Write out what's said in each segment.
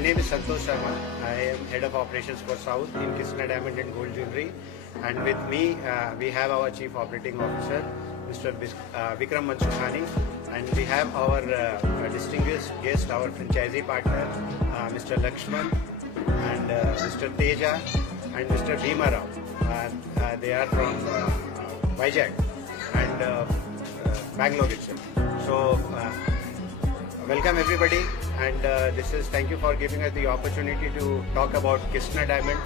name is Santosh Sharma. I am Head of Operations for South in Kissner Diamond and Gold Jewelry. And with me, we have our Chief Operating Officer, Mr. Vikram Mansukhani. And we have our distinguished guest, our franchisee partner, Mr. Lakshman and Mr. Teja and Mr. Bhima Rao. They are from Vizag and Bangalore itself. So, welcome everybody, and thank you for giving us the opportunity to talk about Kissner Diamond.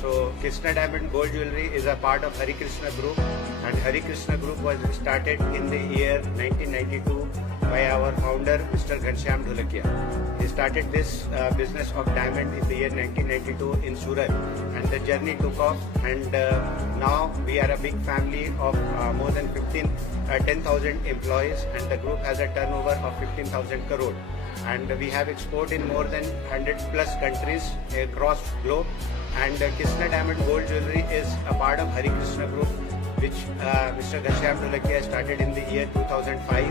So Kissner Diamond Gold Jewelry is a part of Hari Krishna Group, and Hari Krishna Group was started in the year 1992 by our founder Mr. Ghanshyam Dholakia. He started this business of diamond in the year 1992 in Surat, and the journey took off, and now we are a big family of more than 10,000 employees, and the group has a turnover of 15,000 crore. And we have export in more than 100 plus countries across globe. And Kissner Diamond Gold Jewelry is a part of Hari Krishna Group, which Mr. Ghanshyam Dholakia started in the year 2005.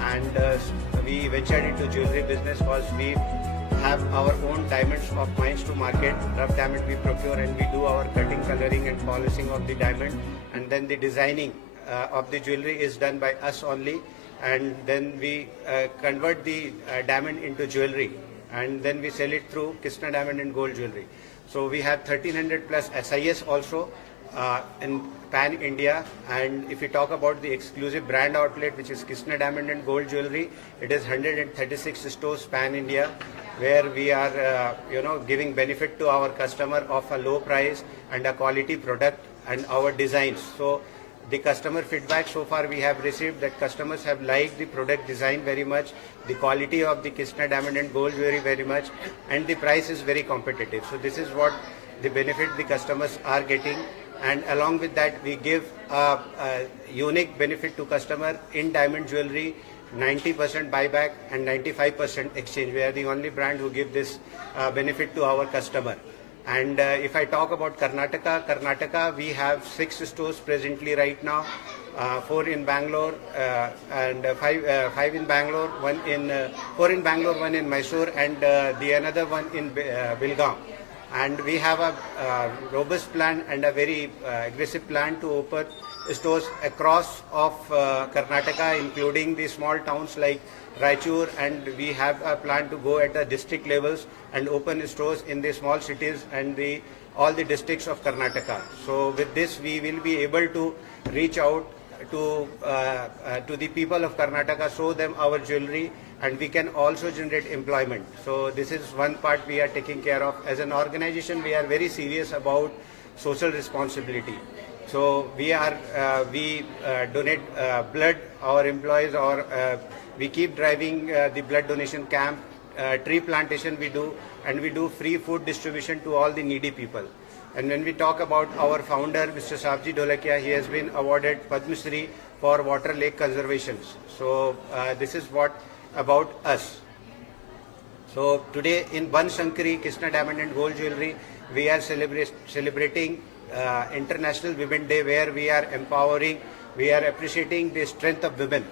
And we ventured into jewelry business because we have our own diamonds of mines to market. Rough diamond we procure, and we do our cutting, coloring and polishing of the diamond. And then the designing of the jewelry is done by us only. And then we convert the diamond into jewelry, and then we sell it through Kissner Diamond and Gold Jewelry. So we have 1300 plus SIS also in Pan India. And if we talk about the exclusive brand outlet, which is Kissner Diamond and Gold Jewelry, it is 136 stores Pan India, where we are giving benefit to our customer of a low price and a quality product and our designs. So the customer feedback so far we have received that customers have liked the product design very much, the quality of the Kissner Diamond and Gold Jewelry very much, and the price is very competitive. So this is what the benefit the customers are getting, and along with that we give a unique benefit to customer in diamond jewelry, 90% buyback and 95% exchange. We are the only brand who give this benefit to our customer. And if I talk about Karnataka, we have 6 stores presently right now, 4 in Bangalore and 5 in Bangalore, 4 in Bangalore, 1 in Mysore, and the another one in Belgaum. And we have a robust plan and a very aggressive plan to open stores across of Karnataka, including the small towns like Raichur, and we have a plan to go at the district levels and open stores in the small cities and all the districts of Karnataka. So with this we will be able to reach out to the people of Karnataka, show them our jewelry, and we can also generate employment. So this is one part we are taking care of. As an organization, we are very serious about social responsibility. So we donate blood, our employees, or we keep driving the blood donation camp, tree plantation we do, and we do free food distribution to all the needy people. And when we talk about our founder, Mr. Savji Dholakia, he has been awarded Padma Shri for water lake conservation. So this is what about us. So today in Banshankari, Kissner Diamond and Gold Jewelry, we are celebrating International Women Day, where we are empowering, we are appreciating the strength of women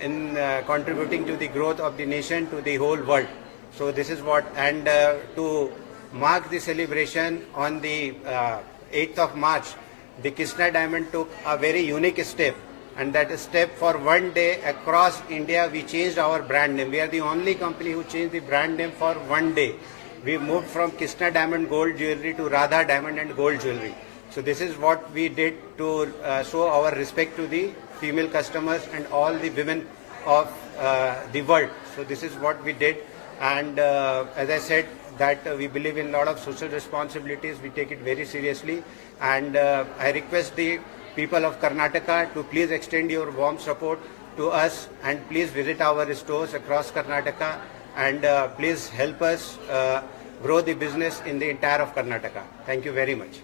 in contributing to the growth of the nation, to the whole world. So this is what, and to mark the celebration on the 8th of March, the Kissner Diamond took a very unique step, and that step, for one day across India we changed our brand name. We are the only company who changed the brand name for one day. We moved from Kissner Diamond Gold Jewelry to Radha Diamond and Gold Jewelry. So this is what we did to show our respect to the female customers and all the women of the world. So this is what we did, and as I said, that we believe in a lot of social responsibilities. We take it very seriously, and I request the people of Karnataka to please extend your warm support to us, and please visit our stores across Karnataka, and please help us grow the business in the entire of Karnataka. Thank you very much.